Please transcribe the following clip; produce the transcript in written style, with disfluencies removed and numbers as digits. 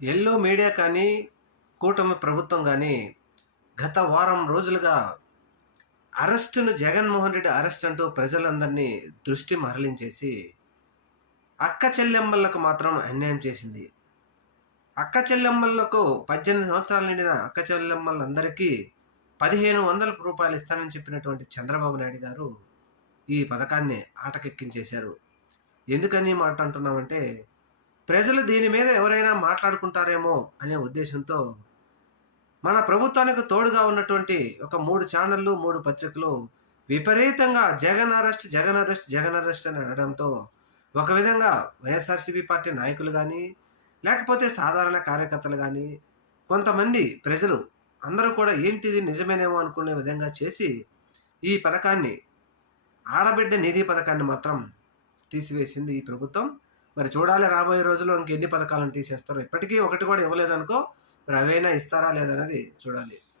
Yellow media కానీ, కూటమి ప్రభుత్వం గానీ, గత వారం రోజులుగా జగన్‌మోహన్ రెడ్డి అరెస్ట్ అంటూ ప్రజలందరినీ దృష్టి మరలించేసి, అక్క చెల్లెమ్మలకు మాత్రం అన్యాయం చేసింది. అక్క చెల్లెమ్మలకు 18 సంవత్సరాలు నిండిన అక్క చెల్లెమ్మలందరికీ రూ. 1500 ఇస్తానని చెప్పినటువంటి చంద్రబాబు నాయుడు గారు ఈ పథకాన్ని ఆటకెక్కించేశారు. ఎందుకని ఈ మాట అంటున్నామంటే, ప్రజలు దీని మీద ఎవరైనా మాట్లాడుకుంటారేమో అనే ఉద్దేశంతో మన ప్రభుత్వానికి తోడుగా ఉన్నటువంటి ఒక 3 ఛానళ్ళు, 3 పత్రికలు విపరీతంగా Jagan arrest, Jagan arrest, Jagan arrest అని అనడంతో ఒక విధంగా వైఎస్ఆర్‌సీపీ పార్టీ నాయకులు గానీ, లేకపోతే సాధారణ కార్యకర్తలు గానీ, కొంతమంది ప్రజలు అందరూ కూడా ఏంటిది నిజమేనేమో అనుకునే విధంగా చేసి, ఈ పథకాన్ని ఆడబిడ్డ నిధి పథకాన్ని మాత్రం తీసివేసింది ఈ ప్రభుత్వం. మరి చూడాలి రాబోయే రోజుల్లో ఇంకెన్ని పథకాలను తీసేస్తారో. ఇప్పటికీ ఒకటి కూడా ఇవ్వలేదనుకో, మరి అవైనా ఇస్తారా లేదా అనేది చూడాలి.